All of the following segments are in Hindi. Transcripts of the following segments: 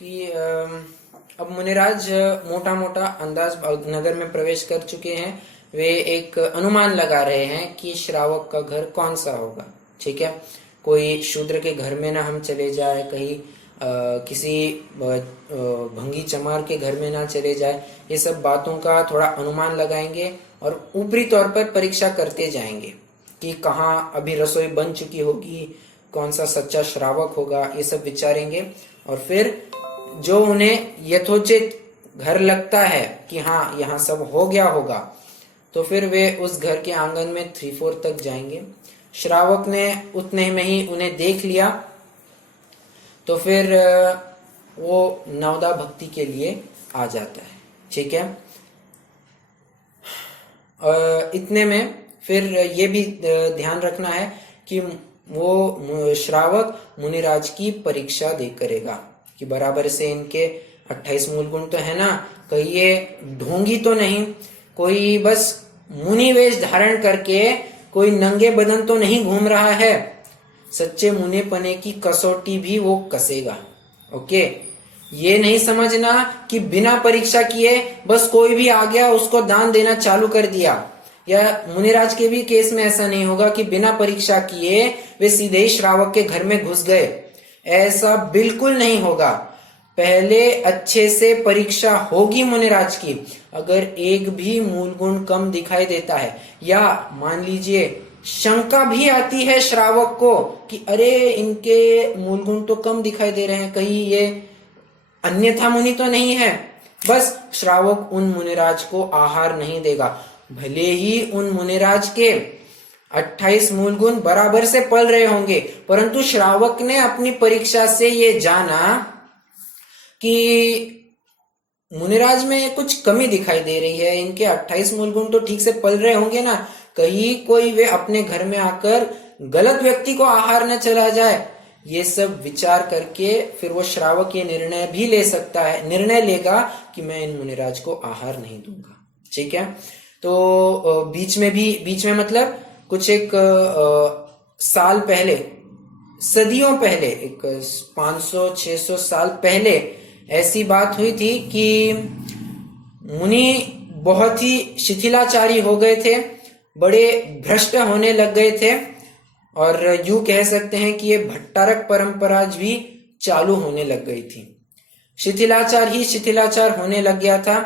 कि अब मुनिराज मोटा मोटा अंदाज नगर में प्रवेश कर चुके हैं। वे एक अनुमान लगा रहे हैं कि श्रावक का घर कौन सा होगा। ठीक है, कोई शूद्र के घर में ना हम चले जाए, कहीं किसी भंगी चमार के घर में ना चले जाए। ये सब बातों का थोड़ा अनुमान लगाएंगे और ऊपरी तौर पर परीक्षा करते जाएंगे कि कहाँ अभी रसोई बन चुकी होगी, कौन सा सच्चा श्रावक होगा, ये सब विचारेंगे। और फिर जो उन्हें यथोचित घर लगता है कि हाँ यहाँ सब हो गया होगा, तो फिर वे उस घर के आंगन में 3-4 तक जाएंगे। श्रावक ने उतने में ही उन्हें देख लिया तो फिर वो नवदा भक्ति के लिए आ जाता है। ठीक है, इतने में फिर ये भी ध्यान रखना है कि वो श्रावक मुनिराज की परीक्षा दे करेगा कि बराबर से इनके 28 मूल गुण तो है ना, कहीं ये ढोंगी तो नहीं, कोई बस मुनि वेश धारण करके कोई नंगे बदन तो नहीं घूम रहा है। सच्चे मुनिपने की कसौटी भी वो कसेगा। ओके, ये नहीं समझना कि बिना परीक्षा किए बस कोई भी आ गया उसको दान देना चालू कर दिया। या मुनिराज के भी केस में ऐसा नहीं होगा कि बिना परीक्षा किए वे सीधे ही श्रावक के घर में घुस गए। ऐसा बिल्कुल नहीं होगा। पहले अच्छे से परीक्षा होगी मुनिराज की। अगर एक भी मूल गुण कम दिखाई देता है या मान लीजिए शंका भी आती है श्रावक को कि अरे इनके मूल गुण तो कम दिखाई दे रहे हैं, कहीं ये अन्यथा मुनि तो नहीं है, बस श्रावक उन मुनिराज को आहार नहीं देगा। भले ही उन मुनिराज के 28 मूल गुण बराबर से पल रहे होंगे, परंतु श्रावक ने अपनी परीक्षा से ये जाना कि मुनिराज में कुछ कमी दिखाई दे रही है, इनके 28 मूल गुण तो ठीक से पल रहे होंगे ना, कहीं कोई वे अपने घर में आकर गलत व्यक्ति को आहार न चला जाए। ये सब विचार करके फिर वो श्रावक ये निर्णय भी ले सकता है, निर्णय लेगा कि मैं इन मुनिराज को आहार नहीं दूंगा। ठीक है, तो बीच में मतलब कुछ एक साल पहले, सदियों पहले, एक 500-600 साल पहले ऐसी बात हुई थी कि मुनि बहुत ही शिथिलाचारी हो गए थे, बड़े भ्रष्ट होने लग गए थे और यूं कह सकते हैं कि ये भट्टारक परंपरा भी चालू होने लग गई थी। शिथिलाचार ही शिथिलाचार होने लग गया था।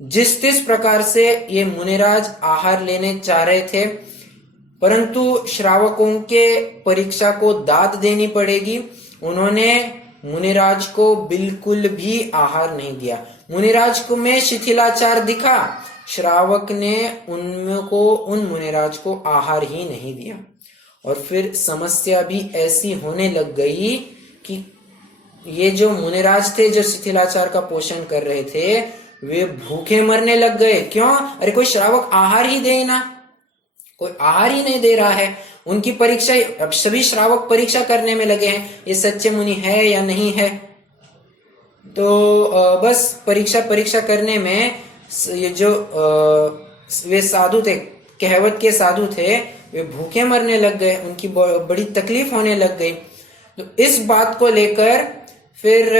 जिस प्रकार से ये मुनिराज आहार लेने चाह रहे थे, परंतु श्रावकों के परीक्षा को दाद देनी पड़ेगी। उन्होंने मुनिराज को बिल्कुल भी आहार नहीं दिया। मुनिराज को में शिथिलाचार दिखा, श्रावक ने उन मुनिराज को आहार ही नहीं दिया। और फिर समस्या भी ऐसी होने लग गई कि ये जो मुनिराज थे जो शिथिलाचार का पोषण कर रहे थे, वे भूखे मरने लग गए। क्यों? अरे कोई श्रावक आहार ही दे ना, कोई आहार ही नहीं दे रहा है। उनकी परीक्षा, अब सभी श्रावक परीक्षा करने में लगे हैं ये सच्चे मुनि है या नहीं है। तो बस परीक्षा करने में ये जो वे साधु थे, कहवत के साधु थे, वे भूखे मरने लग गए, उनकी बड़ी तकलीफ होने लग गई। तो इस बात को लेकर फिर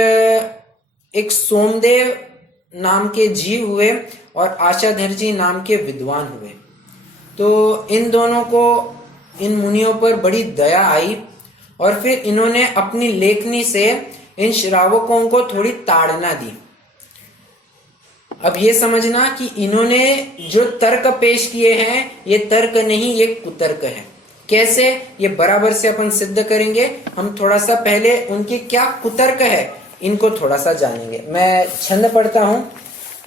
एक सोमदेव नाम के जीव हुए और आशाधर जी नाम के विद्वान हुए। तो इन दोनों को, इन मुनियों पर बड़ी दया आई और फिर इन्होंने अपनी लेखनी से इन श्रावकों को थोड़ी ताड़ना दी। अब ये समझना कि इन्होंने जो तर्क पेश किए हैं ये तर्क नहीं, ये कुतर्क है। कैसे, ये बराबर से अपन सिद्ध करेंगे। हम थोड़ा सा पहले उनके क्या कुतर्क है इनको थोड़ा सा जानेंगे। मैं छंद पढ़ता हूं।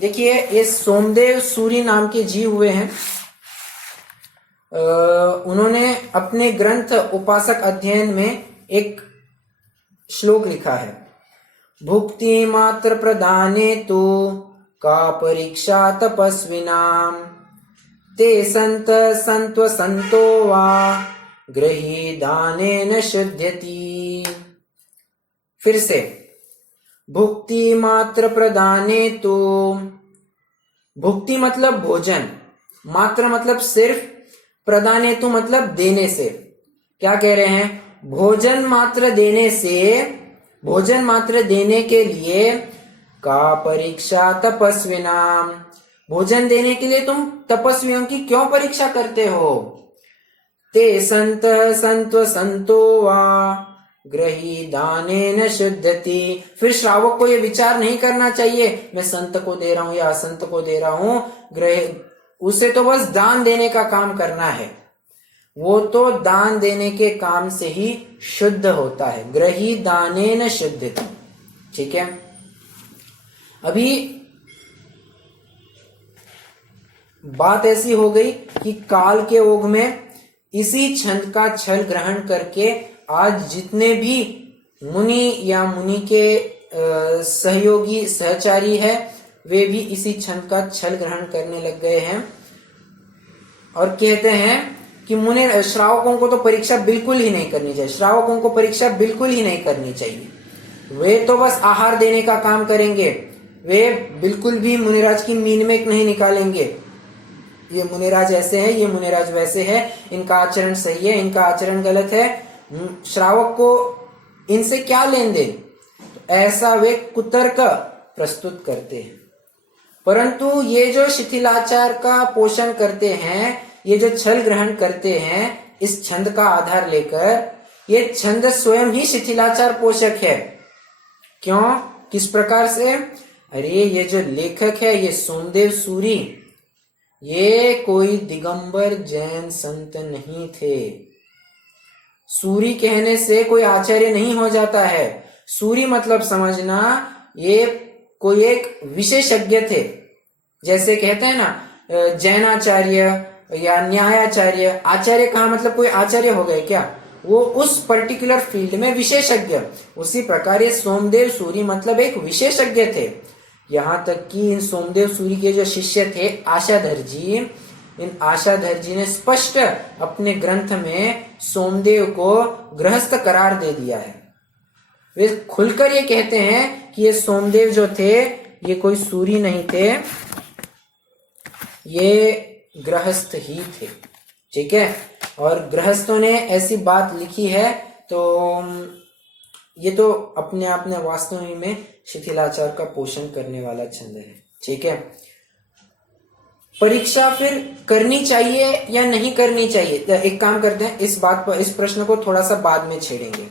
देखिए, ये सोमदेव सूरी नाम के जीव हुए हैं। उन्होंने अपने ग्रंथ उपासक अध्ययन में एक श्लोक लिखा है, भुक्ति मात्र प्रदाने तो का परीक्षा तपस्विनाम ते संत संत्व संतो वा गृही दाने न शुध्यति। फिर से, भुक्ति मात्र प्रदाने तो, भुक्ति मतलब भोजन, मात्र मतलब सिर्फ, प्रदाने तो मतलब देने से। क्या कह रहे हैं? भोजन मात्र देने से भोजन मात्र देने के लिए का परीक्षा तपस्विनाम, भोजन देने के लिए तुम तपस्वियों की क्यों परीक्षा करते हो। ते संत संत्व संतो वा ग्रही दानेन शुद्धति, फिर श्रावक को ये विचार नहीं करना चाहिए मैं संत को दे रहा हूं या असंत को दे रहा हूं, उसे तो बस दान देने का काम करना है, वो तो दान देने के काम से ही शुद्ध होता है। ग्रही दानेन शुद्धति, ठीक है। अभी बात ऐसी हो गई कि काल के ओघ में इसी छंद का छल ग्रहण करके आज जितने भी मुनि या मुनि के सहयोगी सहचारी है वे भी इसी छंद का छल ग्रहण करने लग गए हैं और कहते हैं कि मुनि श्रावकों को तो परीक्षा बिल्कुल ही नहीं करनी चाहिए, श्रावकों को परीक्षा बिल्कुल ही नहीं करनी चाहिए, वे तो बस आहार देने का काम करेंगे, वे बिल्कुल भी मुनिराज की मीन में नहीं निकालेंगे ये मुनिराज ऐसे है, ये मुनिराज वैसे है, इनका आचरण सही है, इनका आचरण गलत है, श्रावक को इनसे क्या लेन देन, तो ऐसा वे कुतर्क प्रस्तुत करते हैं। परंतु ये जो शिथिलाचार का पोषण करते हैं, ये जो छल ग्रहण करते हैं इस छंद का आधार लेकर, ये छंद स्वयं ही शिथिलाचार पोषक है। क्यों, किस प्रकार से, अरे ये जो लेखक है ये सोमदेव सूरी, ये कोई दिगंबर जैन संत नहीं थे। सूरी कहने से कोई आचार्य नहीं हो जाता है, सूरी मतलब समझना ये कोई एक विशेषज्ञ थे। जैसे कहते हैं ना जैनाचार्य या न्यायाचार्य, आचार्य कहा मतलब कोई आचार्य हो गए क्या, वो उस पर्टिकुलर फील्ड में विशेषज्ञ, उसी प्रकार ये सोमदेव सूरी मतलब एक विशेषज्ञ थे। यहाँ तक कि इन सोमदेव सूरी के जो शिष्य थे आशाधर जी, इन आशाधर जी ने स्पष्ट अपने ग्रंथ में सोमदेव को गृहस्थ करार दे दिया है। वे खुलकर ये कहते हैं कि ये सोमदेव जो थे ये कोई सूरी नहीं थे, ये गृहस्थ ही थे, ठीक है। और गृहस्थों ने ऐसी बात लिखी है तो ये तो अपने आप में वास्तव में शिथिलाचार का पोषण करने वाला छंद है, ठीक है। परीक्षा फिर करनी चाहिए या नहीं करनी चाहिए, एक काम करते हैं इस बात पर, इस प्रश्न को थोड़ा सा बाद में छेड़ेंगे।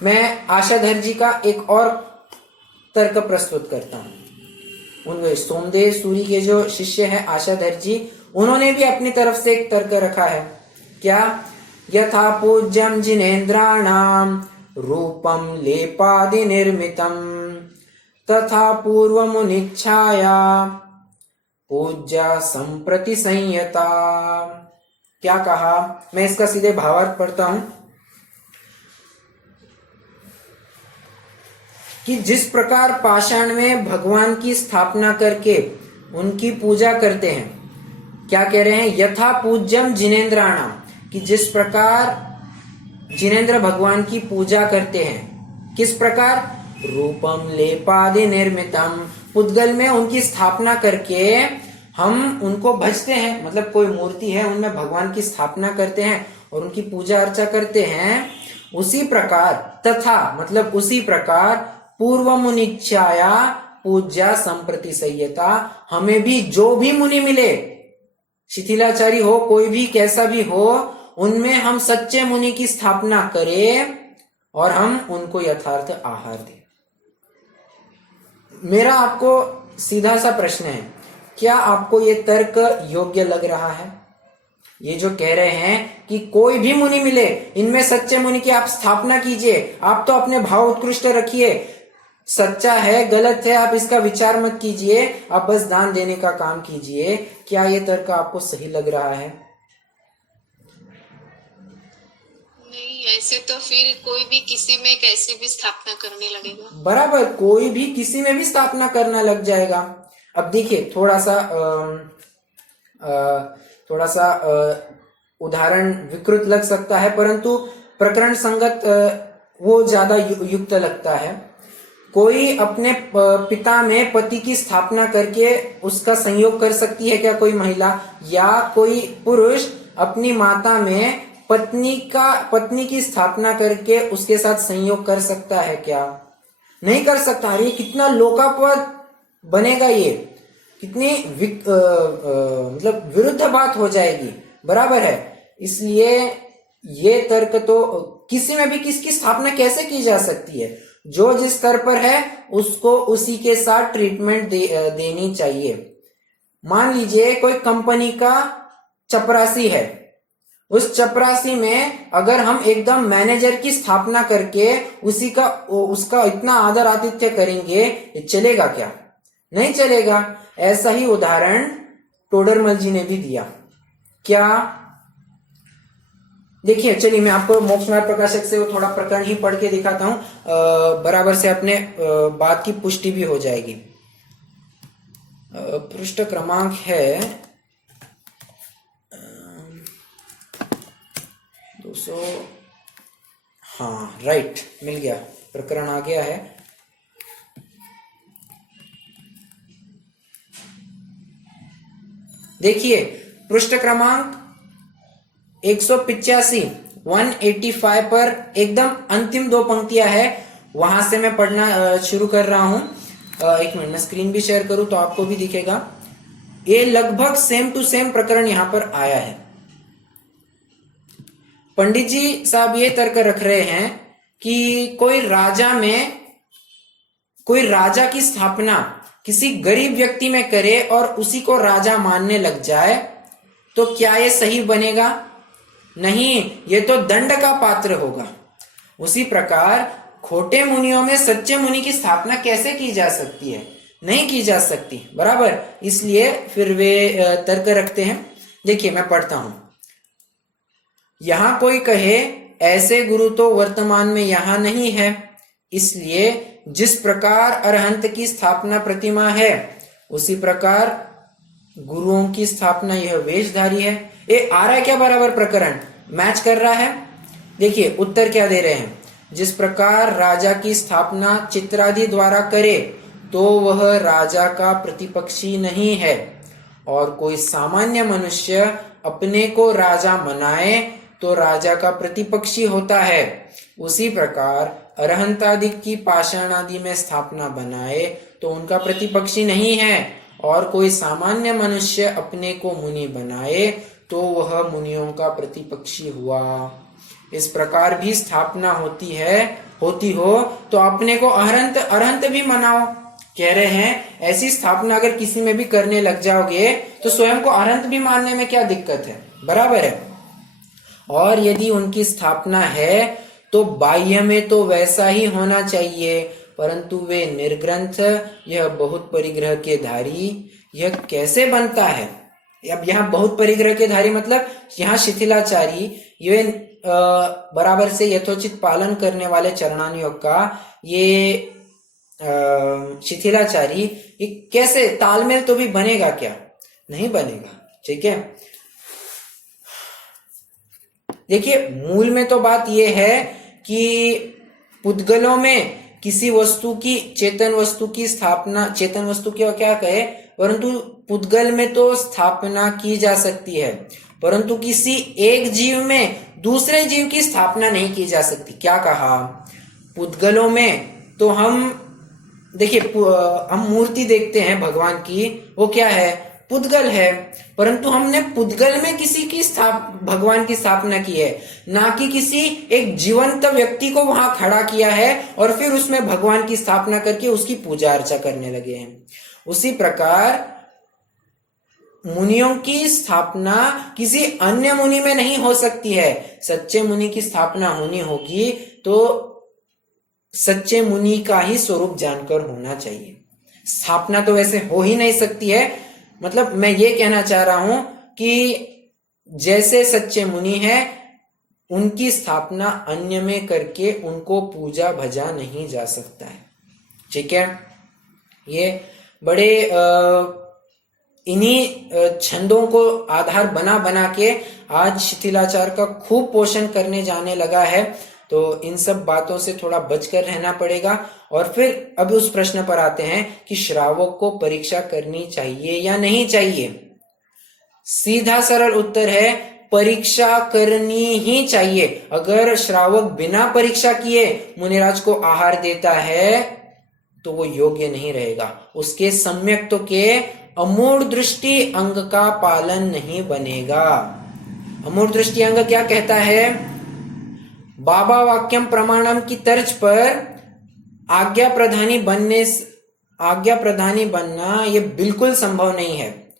मैं आशाधर जी का एक और तर्क प्रस्तुत करता हूं। उन सोमदेव सूरी के जो शिष्य हैं आशाधर जी, उन्होंने भी अपनी तरफ से एक तर्क रखा है। क्या, यथा पूज्यम जिनेन्द्राणाम रूपम लेपादि निर्मितम तथा पूर्व मुनिच्छाया पूज्या संप्रति संयता। क्या कहा, मैं इसका सीधे भावार्थ पढ़ता हूं कि जिस प्रकार पाषाण में भगवान की स्थापना करके उनकी पूजा करते हैं, क्या कह रहे हैं, यथा पूज्यम जिनेन्द्राणाम, कि जिस प्रकार जिनेन्द्र भगवान की पूजा करते हैं, किस प्रकार, रूपम लेपादि निर्मितम, पुद्गल में उनकी स्थापना करके हम उनको भजते हैं, मतलब कोई मूर्ति है उनमें भगवान की स्थापना करते हैं और उनकी पूजा अर्चा करते हैं। उसी प्रकार, तथा मतलब उसी प्रकार, पूर्व मुनिच्छाया पूज्या संप्रति संयता, हमें भी जो भी मुनि मिले, शिथिलाचारी हो कोई भी कैसा भी हो, उनमें हम सच्चे मुनि की स्थापना करें और हम उनको यथार्थ आहार दें। मेरा आपको सीधा सा प्रश्न है, क्या आपको ये तर्क योग्य लग रहा है? ये जो कह रहे हैं कि कोई भी मुनि मिले, इनमें सच्चे मुनि की आप स्थापना कीजिए, आप तो अपने भाव उत्कृष्ट रखिए, सच्चा है गलत है आप इसका विचार मत कीजिए, आप बस दान देने का काम कीजिए। क्या ये तर्क आपको सही लग रहा है? नहीं, ऐसे तो फिर कोई भी किसी में कैसे भी स्थापना करने लगेगा। बराबर, कोई भी किसी में भी स्थापना करना लग जाएगा। अब देखिए थोड़ा सा उदाहरण विकृत लग सकता है, परंतु प्रकरण संगत वो ज्यादा युक्त लगता है। कोई अपने पिता में पति की स्थापना करके उसका संयोग कर सकती है क्या कोई महिला? या कोई पुरुष अपनी माता में पत्नी की स्थापना करके उसके साथ संयोग कर सकता है क्या? नहीं कर सकता। अरे कितना लोकापद बनेगा, ये कितनी मतलब विरुद्ध बात हो जाएगी, बराबर है। इसलिए ये तर्क तो किसी में भी किसकी स्थापना कैसे की जा सकती है, जो जिस स्तर पर है उसको उसी के साथ ट्रीटमेंट देनी चाहिए। मान लीजिए कोई कंपनी का चपरासी है, उस चपरासी में अगर हम एकदम मैनेजर की स्थापना करके उसका इतना आदर आतिथ्य करेंगे, ये चलेगा क्या? नहीं चलेगा। ऐसा ही उदाहरण टोडरमल जी ने भी दिया। क्या? देखिए, चलिए मैं आपको मोक्ष मार्ग प्रकाशक से वो थोड़ा प्रकरण ही पढ़ के दिखाता हूं, बराबर से अपने बात की पुष्टि भी हो जाएगी। पृष्ठ क्रमांक है 200। हाँ राइट, मिल गया, प्रकरण आ गया है। देखिए पृष्ठ क्रमांक 185 185 पर एकदम अंतिम 2 पंक्तियां है, वहां से मैं पढ़ना शुरू कर रहा हूं। एक मिनट, मैं स्क्रीन भी शेयर करूं तो आपको भी दिखेगा। ये लगभग सेम टू सेम प्रकरण यहां पर आया है। पंडित जी साहब ये तर्क रख रहे हैं कि कोई राजा की स्थापना किसी गरीब व्यक्ति में करे और उसी को राजा मानने लग जाए तो क्या ये सही बनेगा? नहीं, ये तो दंड का पात्र होगा। उसी प्रकार खोटे मुनियों में सच्चे मुनि की स्थापना कैसे की जा सकती है? नहीं की जा सकती, बराबर। इसलिए फिर वे तर्क रखते हैं। देखिए मैं पढ़ता हूं। यहां कोई कहे ऐसे गुरु तो वर्तमान में यहां नहीं है, इसलिए जिस प्रकार अरहंत की स्थापना प्रतिमा है उसी प्रकार गुरुओं की स्थापना यह वेशधारी है। ये आ रहा है क्या बराबर? प्रकरण मैच कर रहा है। देखिए उत्तर क्या दे रहे हैं। जिस प्रकार राजा की स्थापना चित्रादि द्वारा करे तो वह राजा का प्रतिपक्षी नहीं है, और कोई सामान्य मनुष्य अपने को राजा मनाए तो राजा का प्रतिपक्षी होता है। उसी प्रकार अरहंतादि की पाषाण आदि में स्थापना बनाए तो उनका प्रतिपक्षी नहीं है, और कोई सामान्य मनुष्य अपने को मुनि बनाए तो वह मुनियों का प्रतिपक्षी हुआ। इस प्रकार भी स्थापना होती हो तो अपने को अरहंत भी मनाओ। कह रहे हैं ऐसी स्थापना अगर किसी में भी करने लग जाओगे तो स्वयं को अरहंत भी मानने में क्या दिक्कत है, बराबर है। और यदि उनकी स्थापना है तो बाह्य में तो वैसा ही होना चाहिए, परंतु वे निर्ग्रंथ, यह बहुत परिग्रह के धारी, यह कैसे बनता है? अब यहाँ बहुत परिग्रह के धारी मतलब यहाँ शिथिलाचारी, ये बराबर से यथोचित पालन करने वाले चरणानियोग का ये शिथिलाचारी, ये कैसे तालमेल तो भी बनेगा क्या? नहीं बनेगा। ठीक है, देखिए मूल में तो बात यह है कि पुद्गलों में किसी वस्तु की, चेतन वस्तु की स्थापना, चेतन वस्तु की क्या कहे, परंतु पुद्गल में तो स्थापना की जा सकती है, परंतु किसी एक जीव में दूसरे जीव की स्थापना नहीं की जा सकती। क्या कहा? पुद्गलों में तो हम देखिए, हम मूर्ति देखते हैं भगवान की, वो क्या है? पुद्गल है, परंतु हमने पुद्गल में किसी की भगवान की स्थापना की है, ना कि किसी एक जीवंत व्यक्ति को वहां खड़ा किया है और फिर उसमें भगवान की स्थापना करके उसकी पूजा अर्चा करने लगे हैं। उसी प्रकार मुनियों की स्थापना किसी अन्य मुनि में नहीं हो सकती है। सच्चे मुनि की स्थापना होनी होगी तो सच्चे मुनि का ही स्वरूप जानकर होना चाहिए। स्थापना तो वैसे हो ही नहीं सकती है। मतलब मैं ये कहना चाह रहा हूं कि जैसे सच्चे मुनि हैं उनकी स्थापना अन्य में करके उनको पूजा भजा नहीं जा सकता है। ठीक है, ये बड़े इन्हीं छंदों को आधार बना बना के आज शिथिलाचार का खूब पोषण करने जाने लगा है, तो इन सब बातों से थोड़ा बचकर रहना पड़ेगा। और फिर अब उस प्रश्न पर आते हैं कि श्रावक को परीक्षा करनी चाहिए या नहीं चाहिए। सीधा सरल उत्तर है, परीक्षा करनी ही चाहिए। अगर श्रावक बिना परीक्षा किए मुनिराज को आहार देता है तो वो योग्य नहीं रहेगा। उसके सम्यक्त्व के अमूढ़ दृष्टि अंग का पालन नहीं बनेगा। अमूढ़ दृष्टि अंग क्या कहता है? बाबा वाक्यम प्रमाणम की तर्ज पर आज्ञा प्रधानी बनना ये बिल्कुल संभव नहीं है।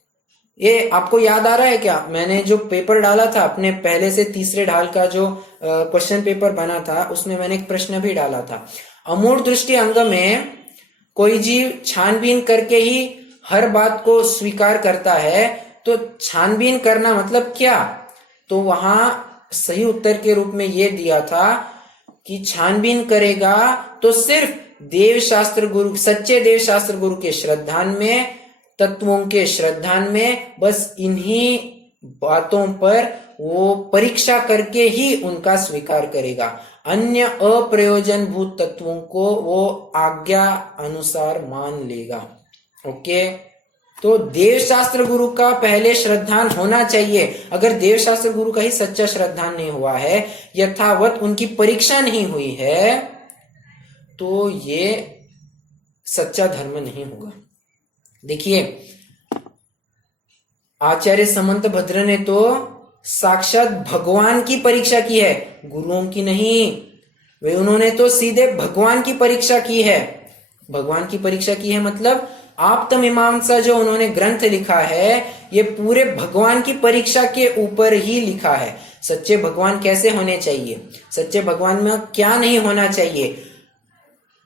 ये आपको याद आ रहा है क्या? मैंने जो पेपर डाला था अपने पहले से तीसरे ढाल का जो क्वेश्चन पेपर बना था, उसमें मैंने एक प्रश्न भी डाला था। अमूढ़ दृष्टि अंग में कोई जीव छानबीन करके ही हर बात को स्वीकार करता है, तो छानबीन करना मतलब क्या? तो वहां सही उत्तर के रूप में ये दिया था कि छानबीन करेगा तो सिर्फ देवशास्त्र गुरु, सच्चे देवशास्त्र गुरु के श्रद्धान में, तत्वों के श्रद्धान में, बस इन्हीं बातों पर वो परीक्षा करके ही उनका स्वीकार करेगा। अन्य अप्रयोजन भूत तत्वों को वो आज्ञा अनुसार मान लेगा। ओके, तो देवशास्त्र गुरु का पहले श्रद्धान होना चाहिए। अगर देवशास्त्र गुरु का ही सच्चा श्रद्धान नहीं हुआ है, यथावत उनकी परीक्षा नहीं हुई है, तो ये सच्चा धर्म नहीं होगा। देखिए, आचार्य समंत भद्र ने तो साक्षात भगवान की परीक्षा की है, गुरुओं की नहीं। उन्होंने तो सीधे भगवान की परीक्षा की है। भगवान की परीक्षा की है मतलब आप्तमीमांसा जो उन्होंने ग्रंथ लिखा है, ये पूरे भगवान की परीक्षा के ऊपर ही लिखा है। सच्चे भगवान कैसे होने चाहिए, सच्चे भगवान में क्या नहीं होना चाहिए,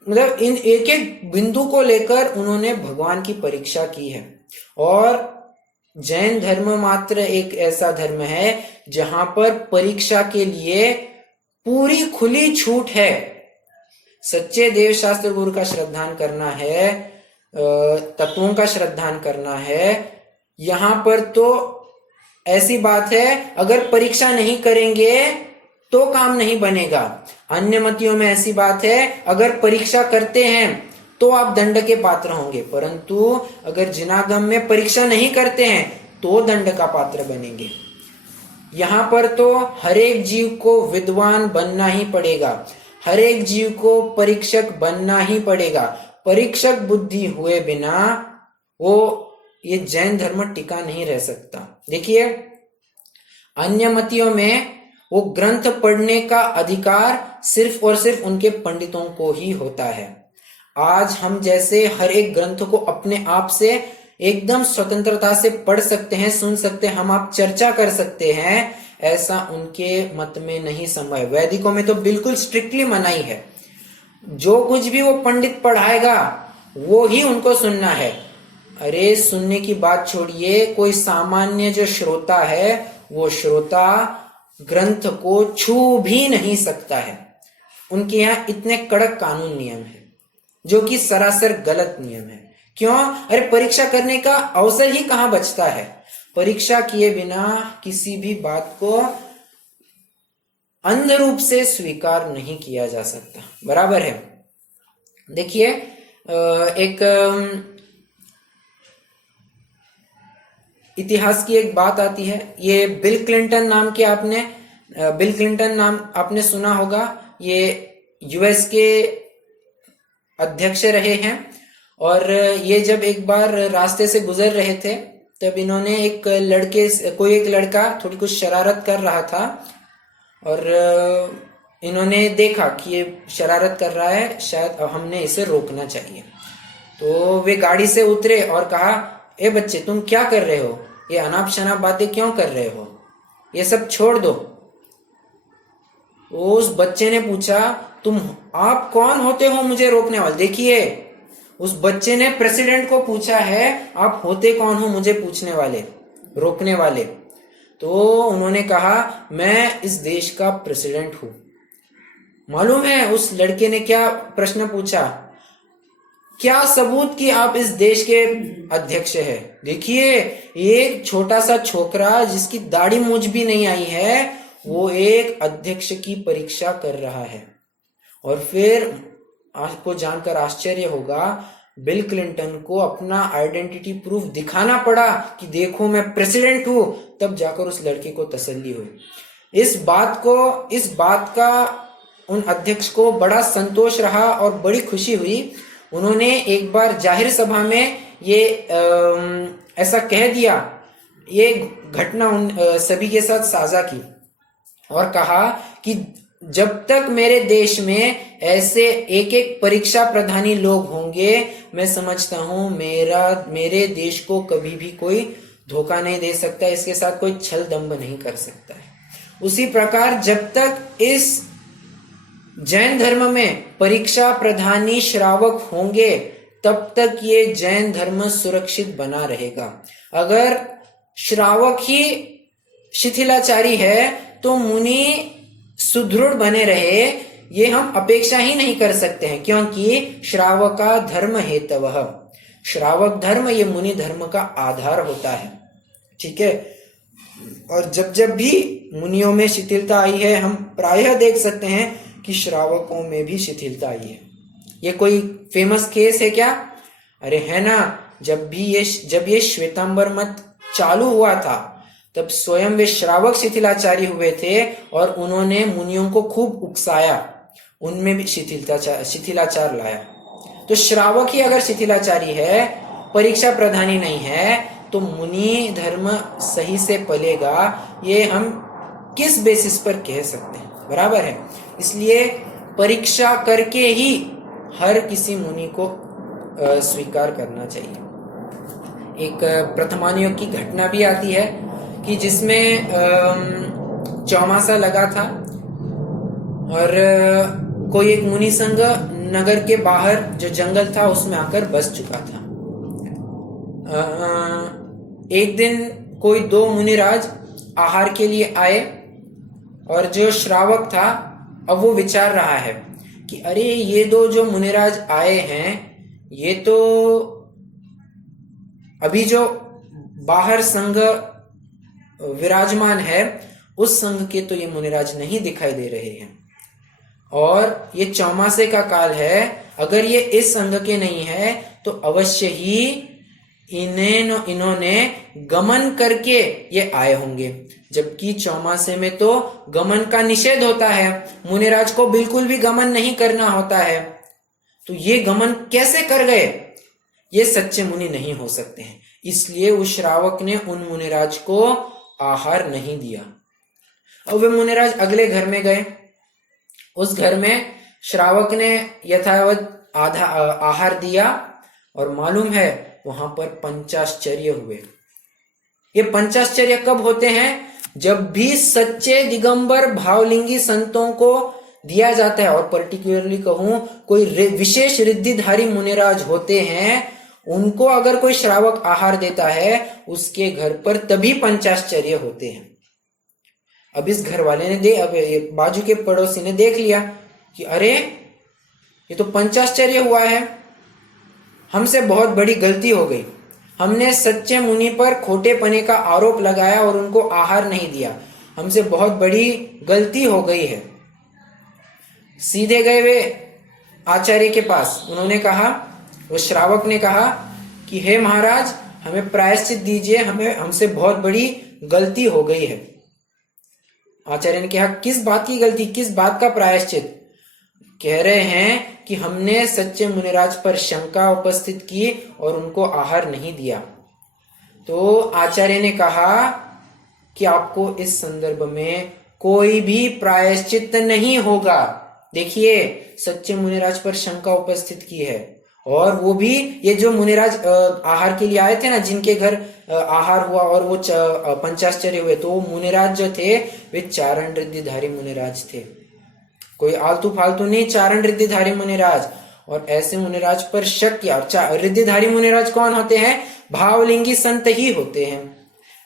मतलब इन एक एक बिंदु को लेकर उन्होंने भगवान की परीक्षा की है। और जैन धर्म मात्र एक ऐसा धर्म है जहां पर परीक्षा के लिए पूरी खुली छूट है। सच्चे देवशास्त्र गुरु का श्रद्धान करना है, तत्वों का श्रद्धान करना है, यहां पर तो ऐसी बात है, अगर परीक्षा नहीं करेंगे तो काम नहीं बनेगा। अन्य मतियों में ऐसी बात है, अगर परीक्षा करते हैं तो आप दंड के पात्र होंगे, परंतु अगर जिनागम में परीक्षा नहीं करते हैं तो दंड का पात्र बनेंगे। यहां पर तो हर एक जीव को विद्वान बनना ही पड़ेगा, हर एक जीव को परीक्षक बनना ही पड़ेगा। परीक्षक बुद्धि हुए बिना वो ये जैन धर्म टिका नहीं रह सकता। देखिए, अन्य मतियों में वो ग्रंथ पढ़ने का अधिकार सिर्फ और सिर्फ उनके पंडितों को ही होता है। आज हम जैसे हर एक ग्रंथ को अपने आप से एकदम स्वतंत्रता से पढ़ सकते हैं, सुन सकते हैं, हम आप चर्चा कर सकते हैं, ऐसा उनके मत में नहीं संभव। वैदिकों में तो बिल्कुल स्ट्रिक्टली मनाही है, जो कुछ भी वो पंडित पढ़ाएगा वो ही उनको सुनना है। अरे सुनने की बात छोड़िए, कोई सामान्य जो श्रोता है वो श्रोता ग्रंथ को छू भी नहीं सकता है। उनके यहाँ इतने कड़क कानून नियम है जो कि सरासर गलत नियम है। क्यों? अरे परीक्षा करने का अवसर ही कहां बचता है। परीक्षा किए बिना किसी भी बात को अंध रूप से स्वीकार नहीं किया जा सकता, बराबर है। देखिए, एक इतिहास की एक बात आती है। ये बिल क्लिंटन नाम आपने सुना होगा। ये यूएस के अध्यक्ष रहे हैं, और ये जब एक बार रास्ते से गुजर रहे थे तब इन्होंने एक लड़का थोड़ी कुछ शरारत कर रहा था, और इन्होंने देखा कि ये शरारत कर रहा है, शायद हमने इसे रोकना चाहिए। तो वे गाड़ी से उतरे और कहा, ए बच्चे तुम क्या कर रहे हो, ये अनाप शनाप बातें क्यों कर रहे हो, ये सब छोड़ दो। उस बच्चे ने पूछा, आप कौन होते हो मुझे रोकने वाले। देखिए, उस बच्चे ने प्रेसिडेंट को पूछा है, आप होते कौन हो मुझे पूछने वाले, रोकने वाले। तो उन्होंने कहा, मैं इस देश का प्रेसिडेंट हूं। मालूम है उस लड़के ने क्या प्रश्न पूछा, क्या सबूत कि आप इस देश के अध्यक्ष हैं। देखिए, एक छोटा सा छोकरा जिसकी दाढ़ी मूंछ भी नहीं आई है, वो एक अध्यक्ष की परीक्षा कर रहा है। और फिर आपको जानकर आश्चर्य होगा, बिल क्लिंटन को अपना आइडेंटिटी प्रूफ दिखाना पड़ा कि देखो मैं प्रेसिडेंट हूं, तब जाकर उस लड़के को तसल्ली हुई। इस बात का उन अध्यक्ष को बड़ा संतोष रहा और बड़ी खुशी हुई। उन्होंने एक बार जाहिर सभा में ये ऐसा कह दिया, ये घटना सभी के साथ साझा की और कहा कि जब तक मेरे देश में ऐसे एक एक परीक्षा प्रधानी लोग होंगे, मैं समझता हूं मेरे देश को कभी भी कोई धोखा नहीं दे सकता, इसके साथ कोई छल दंभ नहीं कर सकता है। उसी प्रकार जब तक इस जैन धर्म में परीक्षा प्रधानी श्रावक होंगे, तब तक ये जैन धर्म सुरक्षित बना रहेगा। अगर श्रावक ही शिथिलाचारी है तो मुनि सुदृढ़ बने रहे, ये हम अपेक्षा ही नहीं कर सकते हैं, क्योंकि श्रावका धर्म हेतवः, श्रावक धर्म ये मुनि धर्म का आधार होता है। ठीक है। और जब जब भी मुनियों में शिथिलता आई है, हम प्रायः देख सकते हैं कि श्रावकों में भी शिथिलता आई है। ये कोई फेमस केस है क्या? अरे है ना, जब ये श्वेतांबर मत चालू हुआ था, तब स्वयं वे श्रावक शिथिलाचारी हुए थे और उन्होंने मुनियों को खूब उकसाया, उनमें भी शिथिलाचार लाया। तो श्रावक ही अगर शिथिलाचारी है, परीक्षा प्रधानी नहीं है, तो मुनि धर्म सही से पलेगा, ये हम किस बेसिस पर कह सकते हैं? बराबर है। इसलिए परीक्षा करके ही हर किसी मुनि को स्वीकार करना चाहिए। एक प्रथमानुयोग की घटना भी आती है कि जिसमें चौमासा लगा था और कोई एक मुनि संघ नगर के बाहर जो जंगल था उसमें आकर बस चुका था। एक दिन कोई दो मुनिराज आहार के लिए आए और जो श्रावक था, अब वो विचार रहा है कि अरे ये दो जो मुनिराज आए हैं, ये तो अभी जो बाहर संघ विराजमान है उस संघ के तो ये मुनिराज नहीं दिखाई दे रहे हैं, और ये चौमासे का काल है, अगर ये इस संघ के नहीं है तो अवश्य ही इन्होंने गमन करके ये आए होंगे, जबकि चौमासे में तो गमन का निषेध होता है, मुनिराज को बिल्कुल भी गमन नहीं करना होता है। तो ये गमन कैसे कर गए? ये सच्चे मुनि नहीं हो सकते हैं। इसलिए उस श्रावक ने उन मुनिराज को आहार नहीं दिया। अब वे मुनिराज अगले घर में गए। उस घर में श्रावक ने यथावत आधा आहार दिया और मालूम है वहां पर पंचाश्चर्य हुए। ये पंचाश्चर्य कब होते हैं? जब भी सच्चे दिगंबर भावलिंगी संतों को दिया जाता है, और पर्टिकुलरली कहूं कोई विशेष रिद्धिधारी मुनिराज होते हैं, उनको अगर कोई श्रावक आहार देता है, उसके घर पर तभी पंचाश्चर्य होते हैं। अब इस घर वाले ने अब बाजू के पड़ोसी ने देख लिया कि अरे ये तो पंचाश्चर्य हुआ है, हमसे बहुत बड़ी गलती हो गई, हमने सच्चे मुनि पर खोटेपने का आरोप लगाया और उनको आहार नहीं दिया, हमसे बहुत बड़ी गलती हो गई है। सीधे गए वे आचार्य के पास। उन्होंने कहा, वो श्रावक ने कहा कि हे महाराज, हमें प्रायश्चित दीजिए, हमसे बहुत बड़ी गलती हो गई है। आचार्य ने कहा, किस बात की गलती, किस बात का प्रायश्चित? कह रहे हैं कि हमने सच्चे मुनिराज पर शंका उपस्थित की और उनको आहार नहीं दिया। तो आचार्य ने कहा कि आपको इस संदर्भ में कोई भी प्रायश्चित नहीं होगा। देखिए, सच्चे मुनिराज पर शंका उपस्थित की है, और वो भी ये जो मुनिराज आहार के लिए आए थे ना, जिनके घर आहार हुआ और वो पंचाश्चर्य हुए, तो वो मुनिराज जो थे वे चारण रिद्धिधारी मुनिराज थे, कोई आलतू फालतू नहीं, चारण रिद्धिधारी मुनिराज। और ऐसे मुनिराज पर शक किया। रिद्धिधारी मुनिराज कौन होते हैं? भावलिंगी संत ही होते हैं।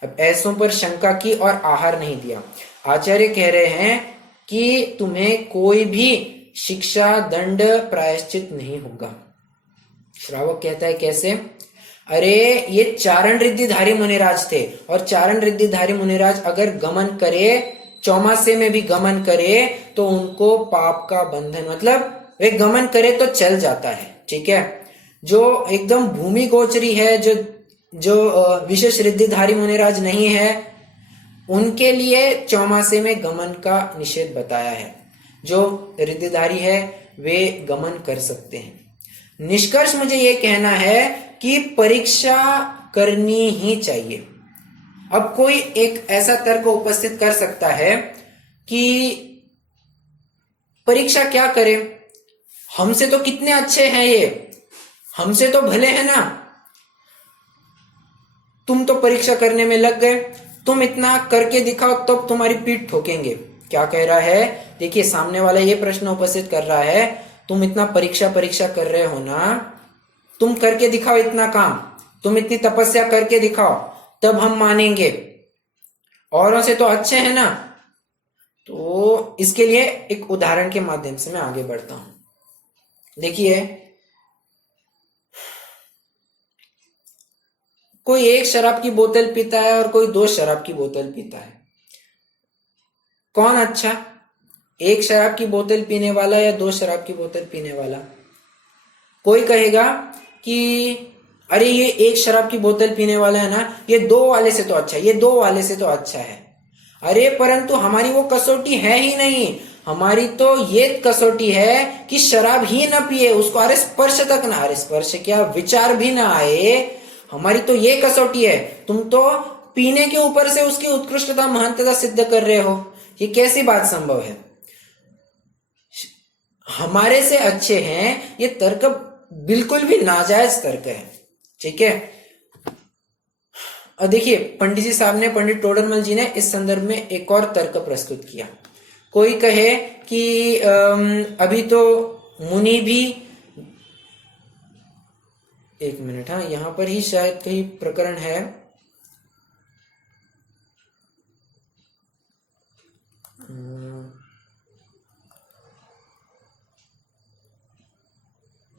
अब ऐसों पर शंका की और आहार नहीं दिया। आचार्य कह रहे हैं कि तुम्हें कोई भी शिक्षा दंड प्रायश्चित नहीं होगा। श्रावक कहता है कैसे? अरे ये चारण रिद्धिधारी मुनिराज थे, और चारण रिद्धिधारी मुनिराज अगर गमन करे, चौमासे में भी गमन करे, तो उनको पाप का बंधन, मतलब वे गमन करे तो चल जाता है। ठीक है। जो एकदम भूमि गोचरी है, जो विशेष रिद्धिधारी मुनिराज नहीं है, उनके लिए चौमासे में गमन का निषेध बताया है। जो रिद्धिधारी है वे गमन कर सकते हैं। निष्कर्ष मुझे ये कहना है कि परीक्षा करनी ही चाहिए। अब कोई एक ऐसा तर्क उपस्थित कर सकता है कि परीक्षा क्या करे, हमसे तो कितने अच्छे हैं ये, हमसे तो भले हैं ना, तुम तो परीक्षा करने में लग गए, तुम इतना करके दिखाओ तो तुम्हारी पीठ ठोकेंगे। क्या कह रहा है? देखिए, सामने वाला ये प्रश्न उपस्थित कर रहा है, तुम इतना परीक्षा कर रहे हो ना, तुम करके दिखाओ इतना काम, तुम इतनी तपस्या करके दिखाओ, तब हम मानेंगे, औरों से तो अच्छे हैं ना। तो इसके लिए एक उदाहरण के माध्यम से मैं आगे बढ़ता हूं। देखिए, कोई एक शराब की बोतल पीता है और कोई 2 शराब की बोतल पीता है, कौन अच्छा? एक शराब की बोतल पीने वाला या 2 शराब की बोतल पीने वाला? कोई कहेगा कि अरे ये एक शराब की बोतल पीने वाला है ना, ये 2 वाले से तो अच्छा है, ये 2 वाले से तो अच्छा है। अरे परंतु हमारी वो कसौटी है ही नहीं, हमारी तो ये कसौटी है कि शराब ही ना पिए, उसको अरे स्पर्श तक ना, अरे स्पर्श क्या, विचार भी ना आए, हमारी तो ये कसौटी है। तुम तो पीने के ऊपर से उसकी उत्कृष्टता महंतता सिद्ध कर रहे हो, ये कैसी बात संभव है? हमारे से अच्छे हैं, ये तर्क बिल्कुल भी नाजायज तर्क है। ठीक है, और देखिए, पंडित जी साहब ने, पंडित टोडरमल जी ने इस संदर्भ में एक और तर्क प्रस्तुत किया। कोई कहे कि अभी तो मुनि भी, एक मिनट, हाँ, यहां पर ही शायद कहीं प्रकरण है,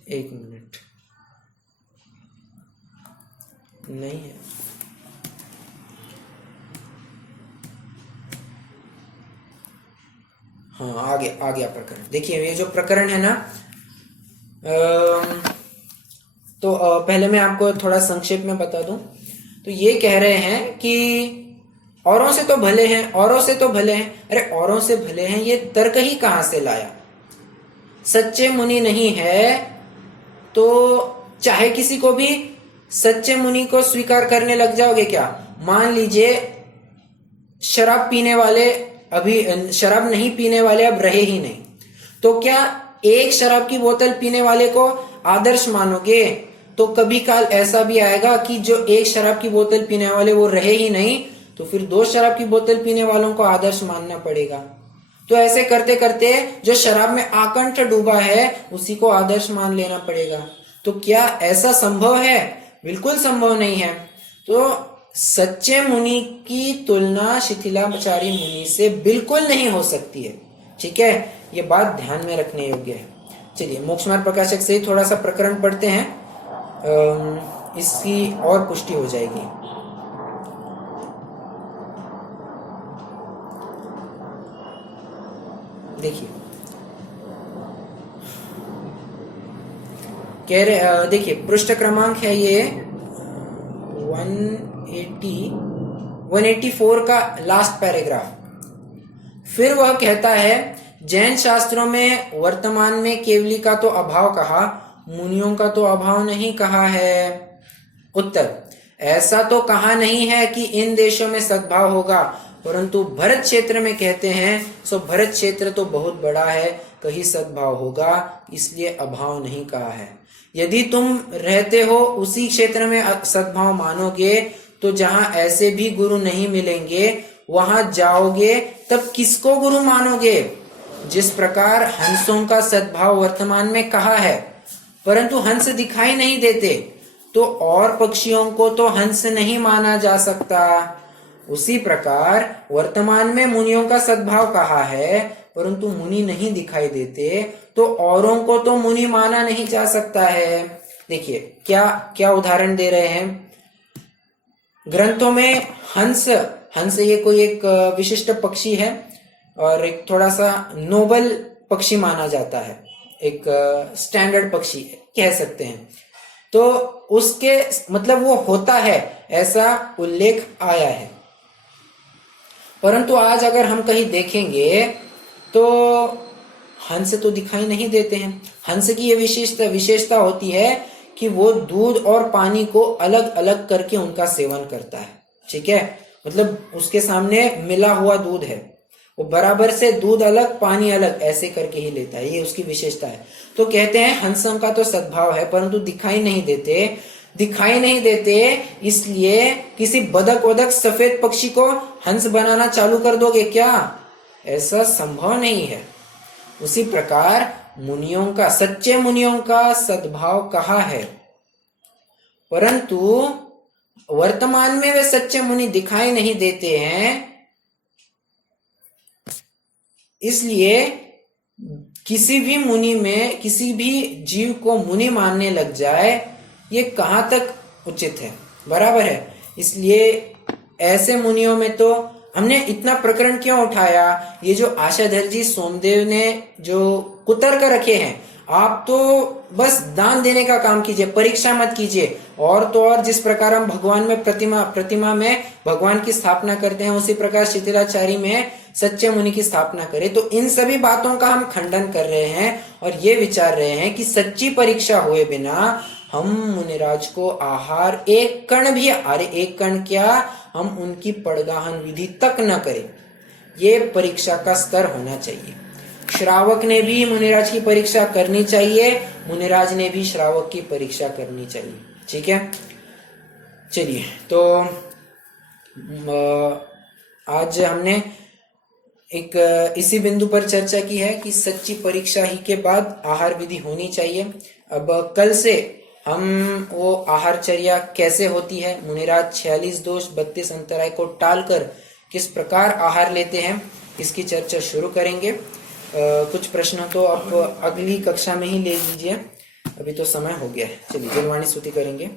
एक मिनट, नहीं है, हाँ, आगे प्रकरण देखिए। ये जो प्रकरण है ना, तो पहले मैं आपको थोड़ा संक्षेप में बता दूं। तो ये कह रहे हैं कि औरों से तो भले हैं, औरों से तो भले हैं। अरे औरों से भले हैं, ये तर्क ही कहां से लाया? सच्चे मुनि नहीं है तो चाहे किसी को भी सच्चे मुनि को स्वीकार करने लग जाओगे क्या? मान लीजिए शराब पीने वाले, अभी शराब नहीं पीने वाले अब रहे ही नहीं, तो क्या एक शराब की बोतल पीने वाले को आदर्श मानोगे? तो कभी काल ऐसा भी आएगा कि जो एक शराब की बोतल पीने वाले वो रहे ही नहीं, तो फिर 2 शराब की बोतल पीने वालों को आदर्श मानना पड़ेगा। तो ऐसे करते करते जो शराब में आकंठ डूबा है उसी को आदर्श मान लेना पड़ेगा। तो क्या ऐसा संभव है? बिल्कुल संभव नहीं है। तो सच्चे मुनि की तुलना शिथिलाचारी मुनि से बिल्कुल नहीं हो सकती है। ठीक है, ये बात ध्यान में रखने योग्य है। चलिए, मोक्षमार्ग प्रकाशक से ही थोड़ा सा प्रकरण पढ़ते हैं, इसकी और पुष्टि हो जाएगी। देखिए, कह रहे, देखिए पृष्ठ क्रमांक है ये 184 का लास्ट पैराग्राफ। फिर वह कहता है, जैन शास्त्रों में वर्तमान में केवली का तो अभाव कहा, मुनियों का तो अभाव नहीं कहा है। उत्तर, ऐसा तो कहा नहीं है कि इन देशों में सद्भाव होगा, परंतु भरत क्षेत्र में कहते हैं, सो भरत क्षेत्र तो बहुत बड़ा है, कहीं सद्भाव होगा, इसलिए अभाव नहीं कहा है। यदि तुम रहते हो उसी क्षेत्र में सद्भाव मानोगे, तो जहां ऐसे भी गुरु नहीं मिलेंगे वहां जाओगे, तब किसको गुरु मानोगे? जिस प्रकार हंसों का सद्भाव वर्तमान में कहा है, परंतु हंस दिखाई नहीं देते, तो और पक्षियों को तो हंस नहीं माना जा सकता। उसी प्रकार वर्तमान में मुनियों का सद्भाव कहा है, परंतु मुनि नहीं दिखाई देते, तो औरों को तो मुनि माना नहीं जा सकता है। देखिए क्या क्या उदाहरण दे रहे हैं। ग्रंथों में हंस ये कोई एक विशिष्ट पक्षी है और एक थोड़ा सा नोबल पक्षी माना जाता है, एक स्टैंडर्ड पक्षी कह सकते हैं। तो उसके मतलब वो होता है, ऐसा उल्लेख आया है। परंतु आज अगर हम कहीं देखेंगे तो हंस तो दिखाई नहीं देते हैं। हंस की ये विशेषता होती है कि वो दूध और पानी को अलग अलग करके उनका सेवन करता है। ठीक है, मतलब उसके सामने मिला हुआ दूध है, वो बराबर से दूध अलग पानी अलग ऐसे करके ही लेता है, ये उसकी विशेषता है। तो कहते हैं हंसों का तो सद्भाव है परंतु दिखाई नहीं देते। इसलिए किसी बदक वदक सफेद पक्षी को हंस बनाना चालू कर दोगे क्या? ऐसा संभव नहीं है। उसी प्रकार सच्चे मुनियों का सद्भाव कहा है, परंतु वर्तमान में वे सच्चे मुनि दिखाई नहीं देते हैं। इसलिए किसी भी जीव को मुनि मानने लग जाए, ये कहां तक उचित है, बराबर है। इसलिए ऐसे मुनियों में तो हमने इतना प्रकरण क्यों उठाया, ये जो आशाधर जी सोमदेव ने जो कुतर्क रखे हैं, आप तो बस दान देने का काम कीजिए, परीक्षा मत कीजिए। और तो और जिस प्रकार हम भगवान में प्रतिमा में भगवान की स्थापना करते हैं, उसी प्रकार शिथिलाचारी में सच्चे मुनि की स्थापना करें। तो इन सभी बातों का हम खंडन कर रहे हैं और ये विचार रहे हैं कि सच्ची परीक्षा हुए बिना हम मुनिराज को आहार एक कण क्या, हम उनकी पड़गाहन विधि तक न करें। ये परीक्षा का स्तर होना चाहिए। श्रावक ने भी मुनिराज की परीक्षा करनी चाहिए, मुनिराज ने भी श्रावक की परीक्षा करनी चाहिए। ठीक है, चलिए, तो आज हमने एक इसी बिंदु पर चर्चा की है कि सच्ची परीक्षा ही के बाद आहार विधि होनी चाहिए। अब कल से हम वो आहारचर्या कैसे होती है, मुनिराज 46 दोष 32 अंतराय को टालकर किस प्रकार आहार लेते हैं, इसकी चर्चा शुरू करेंगे। कुछ प्रश्न तो आप अगली कक्षा में ही ले लीजिए, अभी तो समय हो गया है। चलिए जलवाणी स्तुति करेंगे।